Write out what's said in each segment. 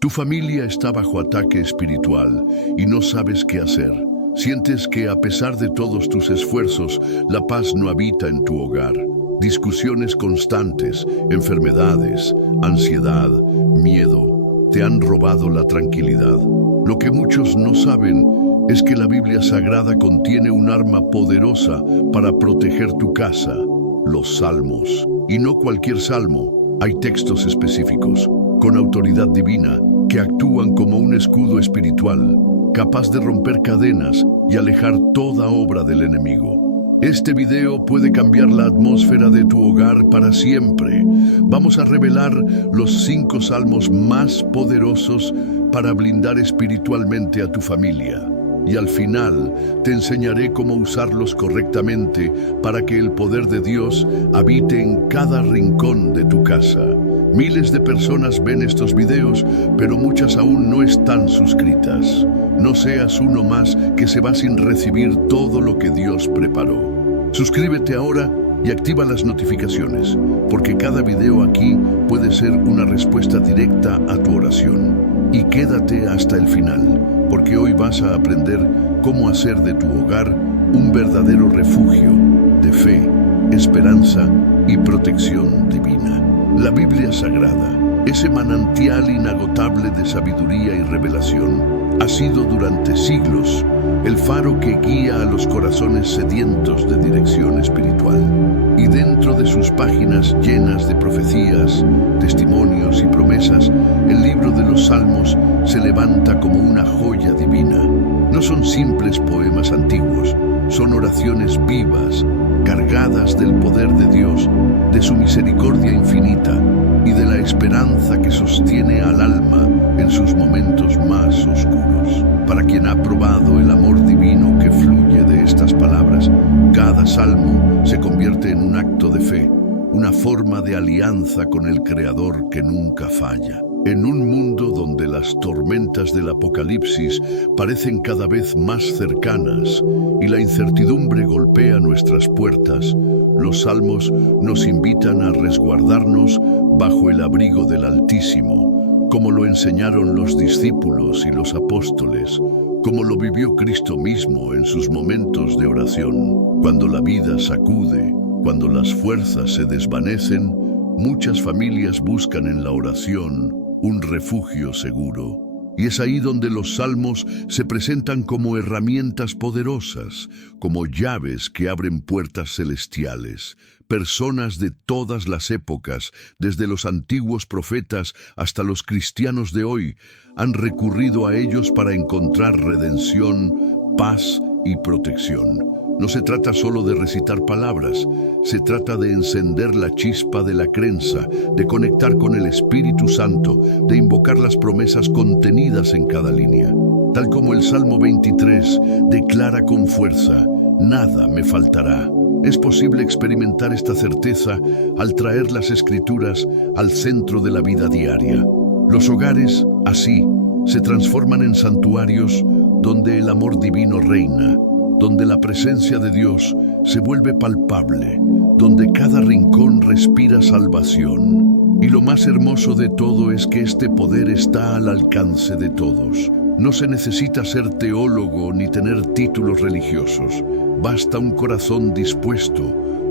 Tu familia está bajo ataque espiritual y no sabes qué hacer. Sientes que a pesar de todos tus esfuerzos, la paz no habita en tu hogar. Discusiones constantes, enfermedades, ansiedad, miedo, te han robado la tranquilidad. Lo que muchos no saben es que la Biblia Sagrada contiene un arma poderosa para proteger tu casa, los salmos. Y no cualquier salmo, hay textos específicos, con autoridad divina, que actúan como un escudo espiritual, capaz de romper cadenas y alejar toda obra del enemigo. Este video puede cambiar la atmósfera de tu hogar para siempre. Vamos a revelar los 5 salmos más poderosos para blindar espiritualmente a tu familia. Y al final te enseñaré cómo usarlos correctamente para que el poder de Dios habite en cada rincón de tu casa. Miles de personas ven estos videos, pero muchas aún no están suscritas. No seas uno más que se va sin recibir todo lo que Dios preparó. Suscríbete ahora y activa las notificaciones, porque cada video aquí puede ser una respuesta directa a tu oración. Y quédate hasta el final, porque hoy vas a aprender cómo hacer de tu hogar un verdadero refugio de fe, esperanza y protección divina. La Biblia Sagrada, ese manantial inagotable de sabiduría y revelación, ha sido durante siglos el faro que guía a los corazones sedientos de dirección espiritual. Y dentro de sus páginas llenas de profecías, testimonios y promesas, el libro de los Salmos se levanta como una joya divina. No son simples poemas antiguos, son oraciones vivas, cargadas del poder de Dios, de su misericordia infinita y de la esperanza que sostiene al alma en sus momentos más oscuros. Para quien ha probado el amor divino que fluye de estas palabras, cada salmo se convierte en un acto de fe, una forma de alianza con el Creador que nunca falla. En un mundo donde las tormentas del Apocalipsis parecen cada vez más cercanas y la incertidumbre golpea nuestras puertas, los salmos nos invitan a resguardarnos bajo el abrigo del Altísimo, como lo enseñaron los discípulos y los apóstoles, como lo vivió Cristo mismo en sus momentos de oración. Cuando la vida sacude, cuando las fuerzas se desvanecen, muchas familias buscan en la oración un refugio seguro. Y es ahí donde los salmos se presentan como herramientas poderosas, como llaves que abren puertas celestiales. Personas de todas las épocas, desde los antiguos profetas hasta los cristianos de hoy, han recurrido a ellos para encontrar redención, paz y protección. No se trata solo de recitar palabras, se trata de encender la chispa de la creencia, de conectar con el Espíritu Santo, de invocar las promesas contenidas en cada línea. Tal como el Salmo 23 declara con fuerza, nada me faltará. Es posible experimentar esta certeza al traer las Escrituras al centro de la vida diaria. Los hogares, así, se transforman en santuarios donde el amor divino reina, donde la presencia de Dios se vuelve palpable, donde cada rincón respira salvación. Y lo más hermoso de todo es que este poder está al alcance de todos. No se necesita ser teólogo ni tener títulos religiosos. Basta un corazón dispuesto,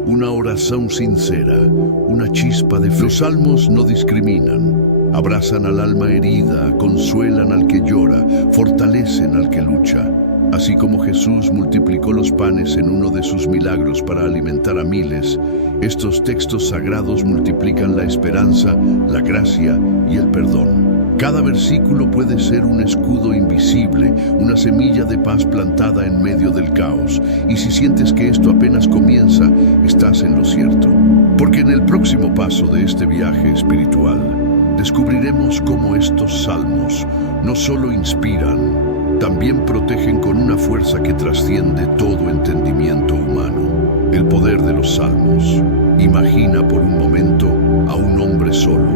una oración sincera, una chispa de fe. Los salmos no discriminan. Abrazan al alma herida, consuelan al que llora, fortalecen al que lucha. Así como Jesús multiplicó los panes en uno de sus milagros para alimentar a miles, estos textos sagrados multiplican la esperanza, la gracia y el perdón. Cada versículo puede ser un escudo invisible, una semilla de paz plantada en medio del caos. Y si sientes que esto apenas comienza, estás en lo cierto. Porque en el próximo paso de este viaje espiritual, descubriremos cómo estos salmos no solo inspiran, también protegen con una fuerza que trasciende todo entendimiento humano. El poder de los salmos. Imagina por un momento a un hombre solo,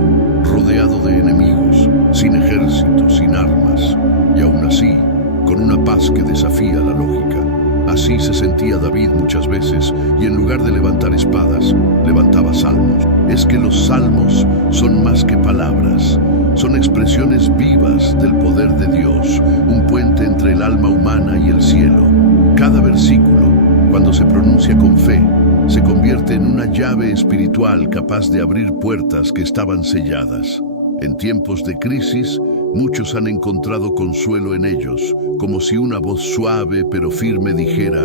rodeado de enemigos, sin ejército, sin armas, y aún así, con una paz que desafía la lógica. Así se sentía David muchas veces, y en lugar de levantar espadas, levantaba salmos. Es que los salmos son más que palabras, Son expresiones vivas del poder de Dios, un puente entre el alma humana y el cielo. Cada versículo, cuando se pronuncia con fe, se convierte en una llave espiritual capaz de abrir puertas que estaban selladas. En tiempos de crisis, muchos han encontrado consuelo en ellos, como si una voz suave pero firme dijera: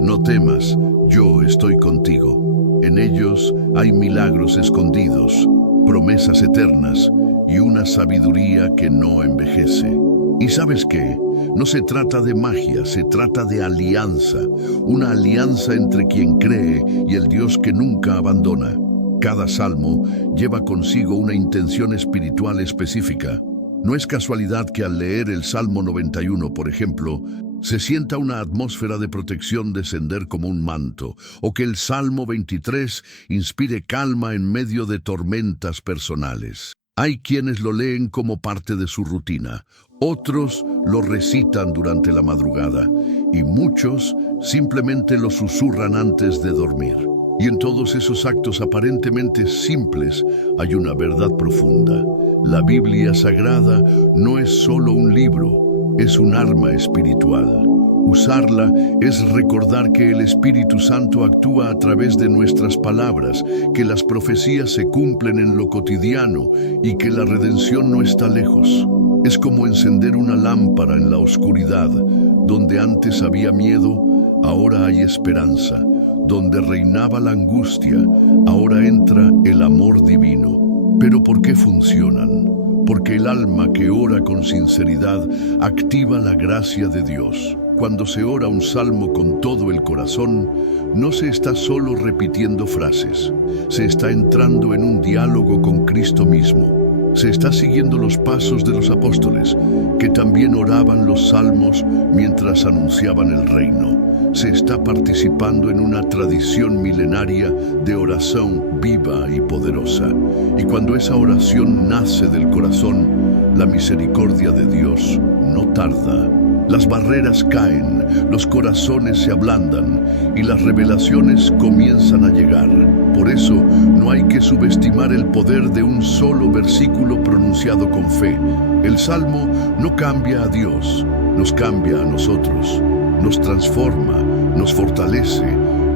no temas, yo estoy contigo. En ellos hay milagros escondidos, promesas eternas y una sabiduría que no envejece. ¿Y sabes qué? No se trata de magia, se trata de alianza, una alianza entre quien cree y el Dios que nunca abandona. Cada salmo lleva consigo una intención espiritual específica. No es casualidad que al leer el Salmo 91, por ejemplo, se sienta una atmósfera de protección descender como un manto, o que el Salmo 23 inspire calma en medio de tormentas personales. Hay quienes lo leen como parte de su rutina, otros lo recitan durante la madrugada y muchos simplemente lo susurran antes de dormir. Y en todos esos actos aparentemente simples hay una verdad profunda. La Biblia Sagrada no es solo un libro, es un arma espiritual. Usarla es recordar que el Espíritu Santo actúa a través de nuestras palabras, que las profecías se cumplen en lo cotidiano y que la redención no está lejos. Es como encender una lámpara en la oscuridad. Donde antes había miedo, ahora hay esperanza. Donde reinaba la angustia, ahora entra el amor divino. ¿Pero por qué funcionan? Porque el alma que ora con sinceridad activa la gracia de Dios. Cuando se ora un salmo con todo el corazón, no se está solo repitiendo frases, se está entrando en un diálogo con Cristo mismo. Se está siguiendo los pasos de los apóstoles, que también oraban los salmos mientras anunciaban el reino. Se está participando en una tradición milenaria de oración viva y poderosa. Y cuando esa oración nace del corazón, la misericordia de Dios no tarda. Las barreras caen, los corazones se ablandan y las revelaciones comienzan a llegar. Por eso no hay que subestimar el poder de un solo versículo pronunciado con fe. El Salmo no cambia a Dios, nos cambia a nosotros, nos transforma, nos fortalece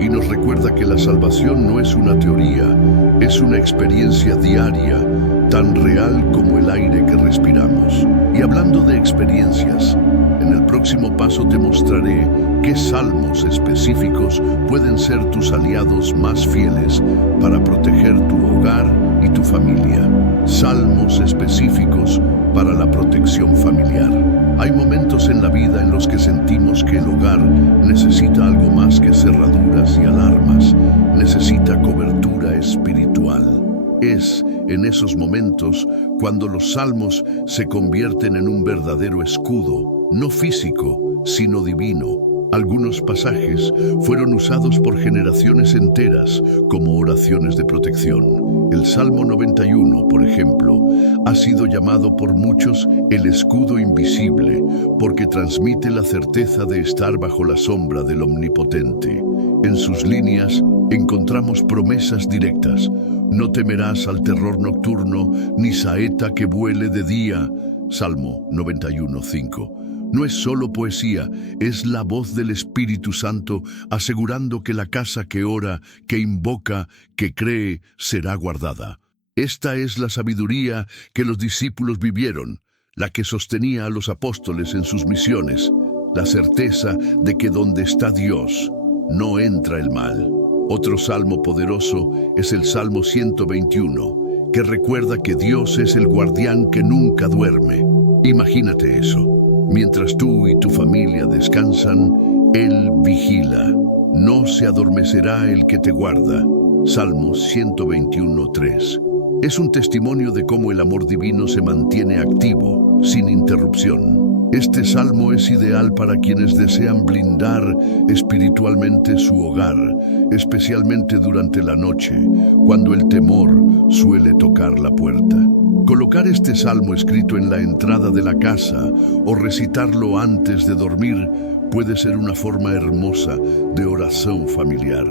y nos recuerda que la salvación no es una teoría, es una experiencia diaria, tan real como el aire que respiramos. Y hablando de experiencias, en el próximo paso te mostraré qué salmos específicos pueden ser tus aliados más fieles para proteger tu hogar y tu familia. Salmos específicos para la protección familiar. Hay momentos en la vida en los que sentimos que el hogar necesita algo más que cerraduras y alarmas, necesita cobertura espiritual. Es en esos momentos cuando los salmos se convierten en un verdadero escudo, no físico, sino divino. Algunos pasajes fueron usados por generaciones enteras como oraciones de protección. El Salmo 91, por ejemplo, ha sido llamado por muchos el escudo invisible porque transmite la certeza de estar bajo la sombra del Omnipotente. En sus líneas encontramos promesas directas. No temerás al terror nocturno, ni saeta que vuele de día. Salmo 91:5. No es solo poesía, es la voz del Espíritu Santo asegurando que la casa que ora, que invoca, que cree, será guardada. Esta es la sabiduría que los discípulos vivieron, la que sostenía a los apóstoles en sus misiones, la certeza de que donde está Dios, no entra el mal. Otro salmo poderoso es el Salmo 121, que recuerda que Dios es el guardián que nunca duerme. Imagínate eso. Mientras tú y tu familia descansan, Él vigila. No se adormecerá el que te guarda. Salmo 121:3. Es un testimonio de cómo el amor divino se mantiene activo, sin interrupción. Este salmo es ideal para quienes desean blindar espiritualmente su hogar, especialmente durante la noche, cuando el temor suele tocar la puerta. Colocar este salmo escrito en la entrada de la casa o recitarlo antes de dormir puede ser una forma hermosa de oración familiar.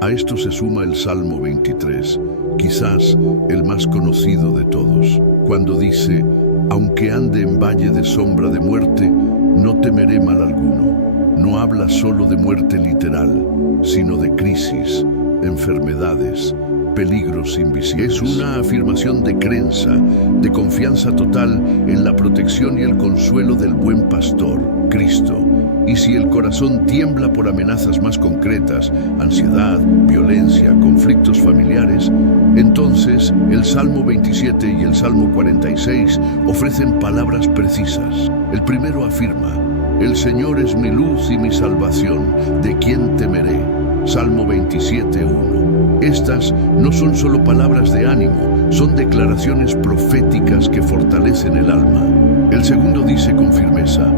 A esto se suma el Salmo 23, quizás el más conocido de todos, cuando dice: aunque ande en valle de sombra de muerte, no temeré mal alguno. No habla solo de muerte literal, sino de crisis, enfermedades, peligros invisibles. Es una afirmación de creencia, de confianza total en la protección y el consuelo del buen pastor, Cristo. Y si el corazón tiembla por amenazas más concretas, ansiedad, violencia, conflictos familiares, entonces el Salmo 27 y el Salmo 46 ofrecen palabras precisas. El primero afirma: el Señor es mi luz y mi salvación, ¿de quién temeré? Salmo 27:1. Estas no son solo palabras de ánimo, son declaraciones proféticas que fortalecen el alma. El segundo dice con firmeza: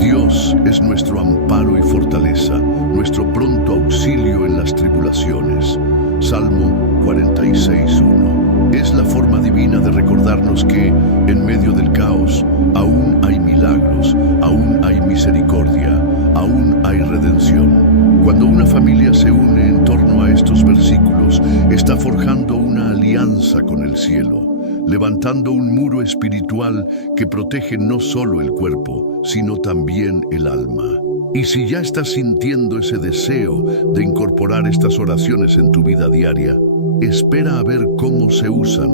Dios es nuestro amparo y fortaleza, nuestro pronto auxilio en las tribulaciones. Salmo 46:1. Es la forma divina de recordarnos que, en medio del caos, aún hay milagros, aún hay misericordia, aún hay redención. Cuando una familia se une en torno a estos versículos, está forjando una alianza con el cielo, levantando un muro espiritual que protege no solo el cuerpo, sino también el alma. Y si ya estás sintiendo ese deseo de incorporar estas oraciones en tu vida diaria, espera a ver cómo se usan,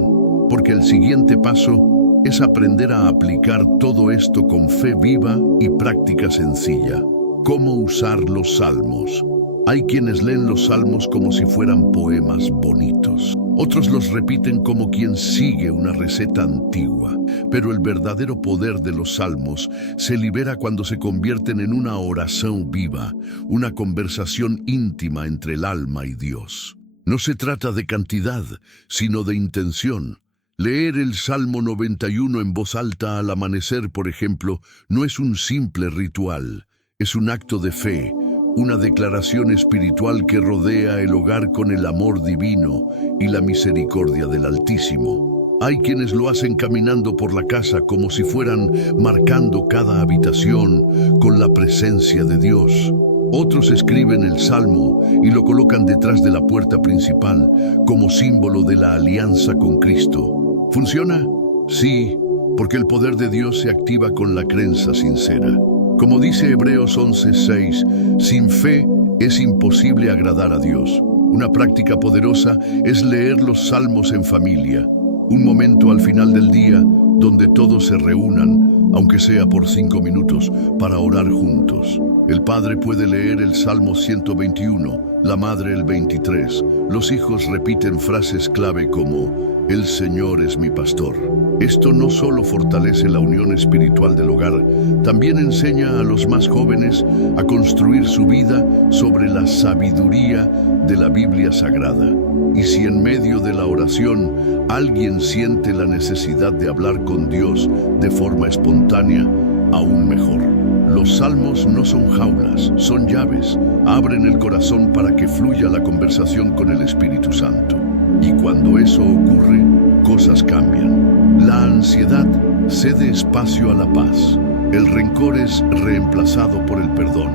porque el siguiente paso es aprender a aplicar todo esto con fe viva y práctica sencilla. ¿Cómo usar los salmos? Hay quienes leen los salmos como si fueran poemas bonitos. Otros los repiten como quien sigue una receta antigua. Pero el verdadero poder de los salmos se libera cuando se convierten en una oración viva, una conversación íntima entre el alma y Dios. No se trata de cantidad, sino de intención. Leer el Salmo 91 en voz alta al amanecer, por ejemplo, no es un simple ritual. Es un acto de fe, una declaración espiritual que rodea el hogar con el amor divino y la misericordia del Altísimo. Hay quienes lo hacen caminando por la casa como si fueran marcando cada habitación con la presencia de Dios. Otros escriben el Salmo y lo colocan detrás de la puerta principal como símbolo de la alianza con Cristo. ¿Funciona? Sí, porque el poder de Dios se activa con la creencia sincera. Como dice Hebreos 11:6, sin fe es imposible agradar a Dios. Una práctica poderosa es leer los salmos en familia, un momento al final del día donde todos se reúnan, aunque sea por 5 minutos, para orar juntos. El padre puede leer el Salmo 121, la madre el 23. Los hijos repiten frases clave como: el Señor es mi pastor. Esto no solo fortalece la unión espiritual del hogar, también enseña a los más jóvenes a construir su vida sobre la sabiduría de la Biblia Sagrada. Y si en medio de la oración alguien siente la necesidad de hablar con Dios de forma espontánea, aún mejor. Los salmos no son jaulas, son llaves. Abren el corazón para que fluya la conversación con el Espíritu Santo. Y cuando eso ocurre, cosas cambian. La ansiedad cede espacio a la paz. El rencor es reemplazado por el perdón.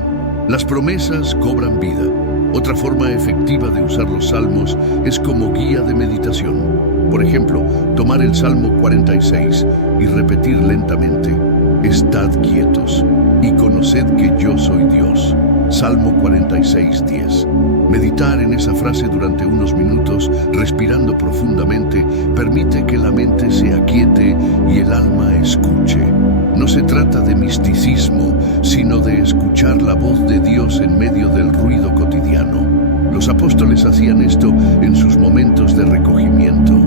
Las promesas cobran vida. Otra forma efectiva de usar los salmos es como guía de meditación. Por ejemplo, tomar el Salmo 46 y repetir lentamente: estad quietos y conoced que yo soy Dios. Salmo 46:10. Meditar en esa frase durante unos minutos, respirando profundamente, permite que la mente se aquiete y el alma escuche. No se trata de misticismo, sino de escuchar la voz de Dios en medio del ruido cotidiano. Los apóstoles hacían esto en sus momentos de recogimiento.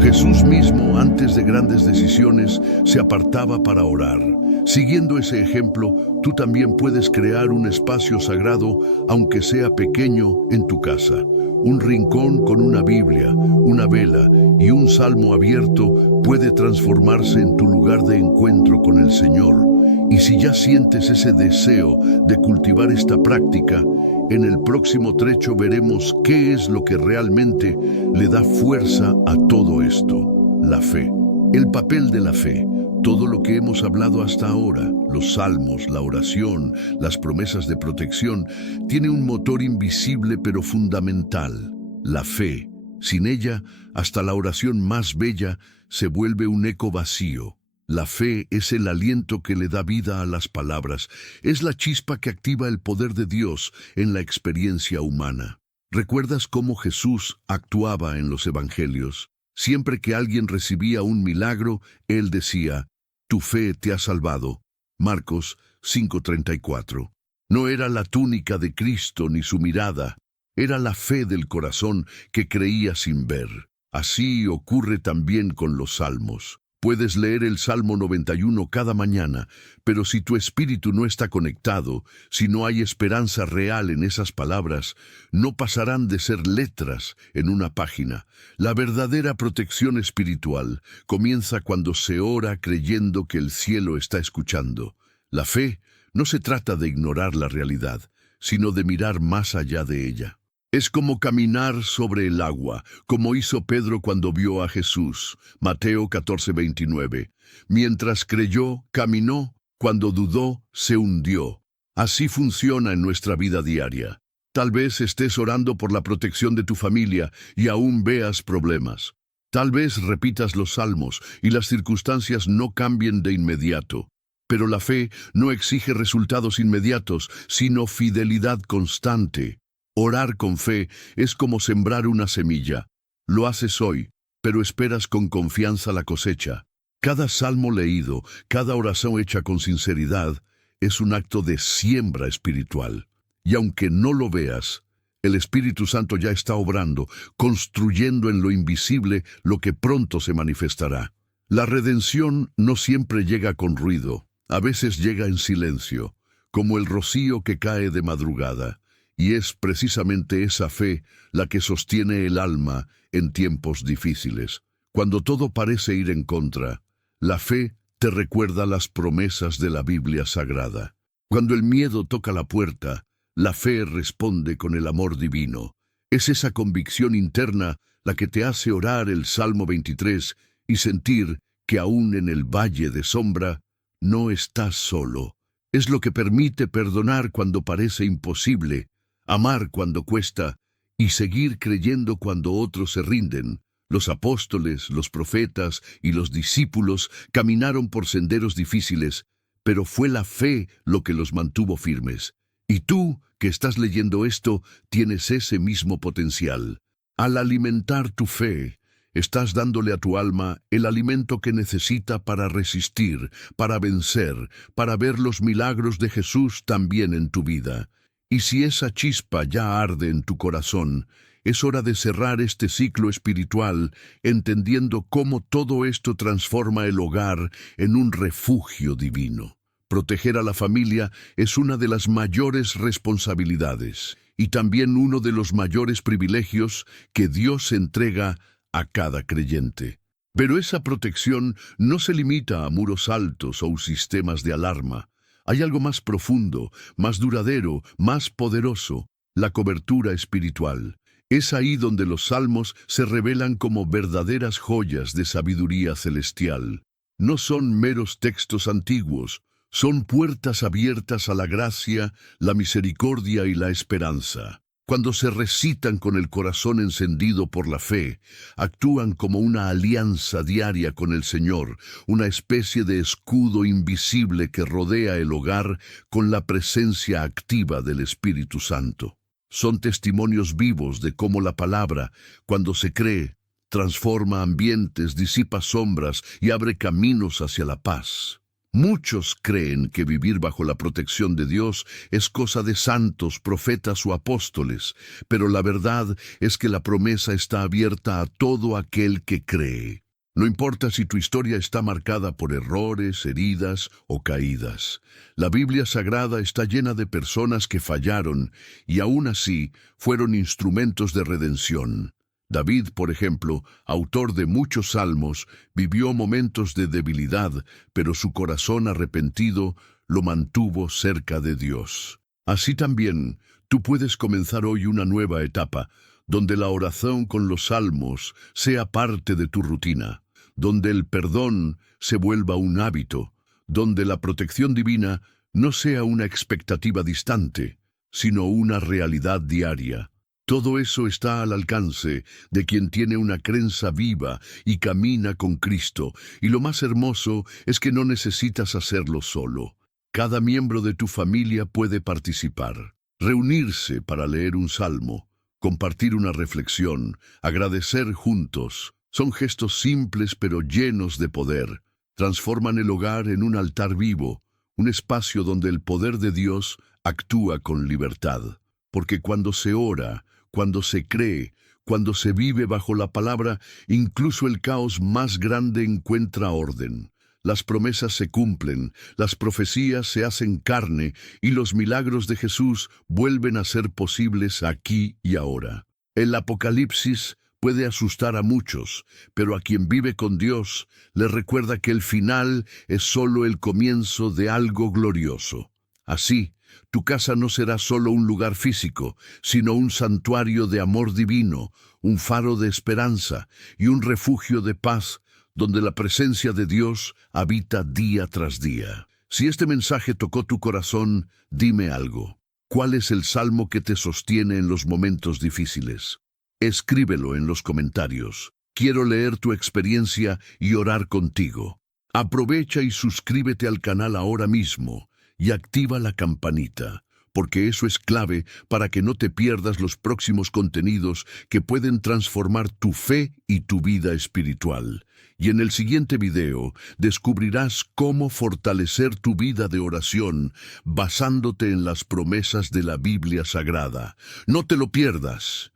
Jesús mismo, antes de grandes decisiones, se apartaba para orar. Siguiendo ese ejemplo, tú también puedes crear un espacio sagrado, aunque sea pequeño, en tu casa. Un rincón con una Biblia, una vela y un salmo abierto puede transformarse en tu lugar de encuentro con el Señor. Y si ya sientes ese deseo de cultivar esta práctica, en el próximo trecho veremos qué es lo que realmente le da fuerza a todo esto: la fe. El papel de la fe. Todo lo que hemos hablado hasta ahora, los salmos, la oración, las promesas de protección, tiene un motor invisible pero fundamental: la fe. Sin ella, hasta la oración más bella se vuelve un eco vacío. La fe es el aliento que le da vida a las palabras, es la chispa que activa el poder de Dios en la experiencia humana. ¿Recuerdas cómo Jesús actuaba en los evangelios? Siempre que alguien recibía un milagro, Él decía, «Tu fe te ha salvado». Marcos 5:34. No era la túnica de Cristo ni su mirada, era la fe del corazón que creía sin ver. Así ocurre también con los salmos. Puedes leer el Salmo 91 cada mañana, pero si tu espíritu no está conectado, si no hay esperanza real en esas palabras, no pasarán de ser letras en una página. La verdadera protección espiritual comienza cuando se ora creyendo que el cielo está escuchando. La fe no se trata de ignorar la realidad, sino de mirar más allá de ella. Es como caminar sobre el agua, como hizo Pedro cuando vio a Jesús. Mateo 14:29. Mientras creyó, caminó, cuando dudó, se hundió. Así funciona en nuestra vida diaria. Tal vez estés orando por la protección de tu familia y aún veas problemas. Tal vez repitas los salmos y las circunstancias no cambien de inmediato. Pero la fe no exige resultados inmediatos, sino fidelidad constante. Orar con fe es como sembrar una semilla. Lo haces hoy, pero esperas con confianza la cosecha. Cada salmo leído, cada oración hecha con sinceridad, es un acto de siembra espiritual. Y aunque no lo veas, el Espíritu Santo ya está obrando, construyendo en lo invisible lo que pronto se manifestará. La redención no siempre llega con ruido, a veces llega en silencio, como el rocío que cae de madrugada. Y es precisamente esa fe la que sostiene el alma en tiempos difíciles. Cuando todo parece ir en contra, la fe te recuerda las promesas de la Biblia Sagrada. Cuando el miedo toca la puerta, la fe responde con el amor divino. Es esa convicción interna la que te hace orar el Salmo 23 y sentir que aún en el valle de sombra no estás solo. Es lo que permite perdonar cuando parece imposible, amar cuando cuesta y seguir creyendo cuando otros se rinden. Los apóstoles, los profetas y los discípulos caminaron por senderos difíciles, pero fue la fe lo que los mantuvo firmes. Y tú, que estás leyendo esto, tienes ese mismo potencial. Al alimentar tu fe, estás dándole a tu alma el alimento que necesita para resistir, para vencer, para ver los milagros de Jesús también en tu vida. Y si esa chispa ya arde en tu corazón, es hora de cerrar este ciclo espiritual, entendiendo cómo todo esto transforma el hogar en un refugio divino. Proteger a la familia es una de las mayores responsabilidades y también uno de los mayores privilegios que Dios entrega a cada creyente. Pero esa protección no se limita a muros altos o sistemas de alarma. Hay algo más profundo, más duradero, más poderoso, la cobertura espiritual. Es ahí donde los salmos se revelan como verdaderas joyas de sabiduría celestial. No son meros textos antiguos, son puertas abiertas a la gracia, la misericordia y la esperanza. Cuando se recitan con el corazón encendido por la fe, actúan como una alianza diaria con el Señor, una especie de escudo invisible que rodea el hogar con la presencia activa del Espíritu Santo. Son testimonios vivos de cómo la palabra, cuando se cree, transforma ambientes, disipa sombras y abre caminos hacia la paz. Muchos creen que vivir bajo la protección de Dios es cosa de santos, profetas o apóstoles, pero la verdad es que la promesa está abierta a todo aquel que cree. No importa si tu historia está marcada por errores, heridas o caídas. La Biblia Sagrada está llena de personas que fallaron y aún así fueron instrumentos de redención. David, por ejemplo, autor de muchos salmos, vivió momentos de debilidad, pero su corazón arrepentido lo mantuvo cerca de Dios. Así también, tú puedes comenzar hoy una nueva etapa, donde la oración con los salmos sea parte de tu rutina, donde el perdón se vuelva un hábito, donde la protección divina no sea una expectativa distante, sino una realidad diaria. Todo eso está al alcance de quien tiene una creencia viva y camina con Cristo, y lo más hermoso es que no necesitas hacerlo solo. Cada miembro de tu familia puede participar, reunirse para leer un salmo, compartir una reflexión, agradecer juntos. Son gestos simples pero llenos de poder. Transforman el hogar en un altar vivo, un espacio donde el poder de Dios actúa con libertad. Porque cuando se ora, cuando se cree, cuando se vive bajo la palabra, incluso el caos más grande encuentra orden. Las promesas se cumplen, las profecías se hacen carne y los milagros de Jesús vuelven a ser posibles aquí y ahora. El Apocalipsis puede asustar a muchos, pero a quien vive con Dios le recuerda que el final es solo el comienzo de algo glorioso. Así, tu casa no será solo un lugar físico, sino un santuario de amor divino, un faro de esperanza y un refugio de paz donde la presencia de Dios habita día tras día. Si este mensaje tocó tu corazón, dime algo. ¿Cuál es el salmo que te sostiene en los momentos difíciles? Escríbelo en los comentarios. Quiero leer tu experiencia y orar contigo. Aprovecha y suscríbete al canal ahora mismo y activa la campanita, porque eso es clave para que no te pierdas los próximos contenidos que pueden transformar tu fe y tu vida espiritual. Y en el siguiente video descubrirás cómo fortalecer tu vida de oración basándote en las promesas de la Biblia Sagrada. No te lo pierdas.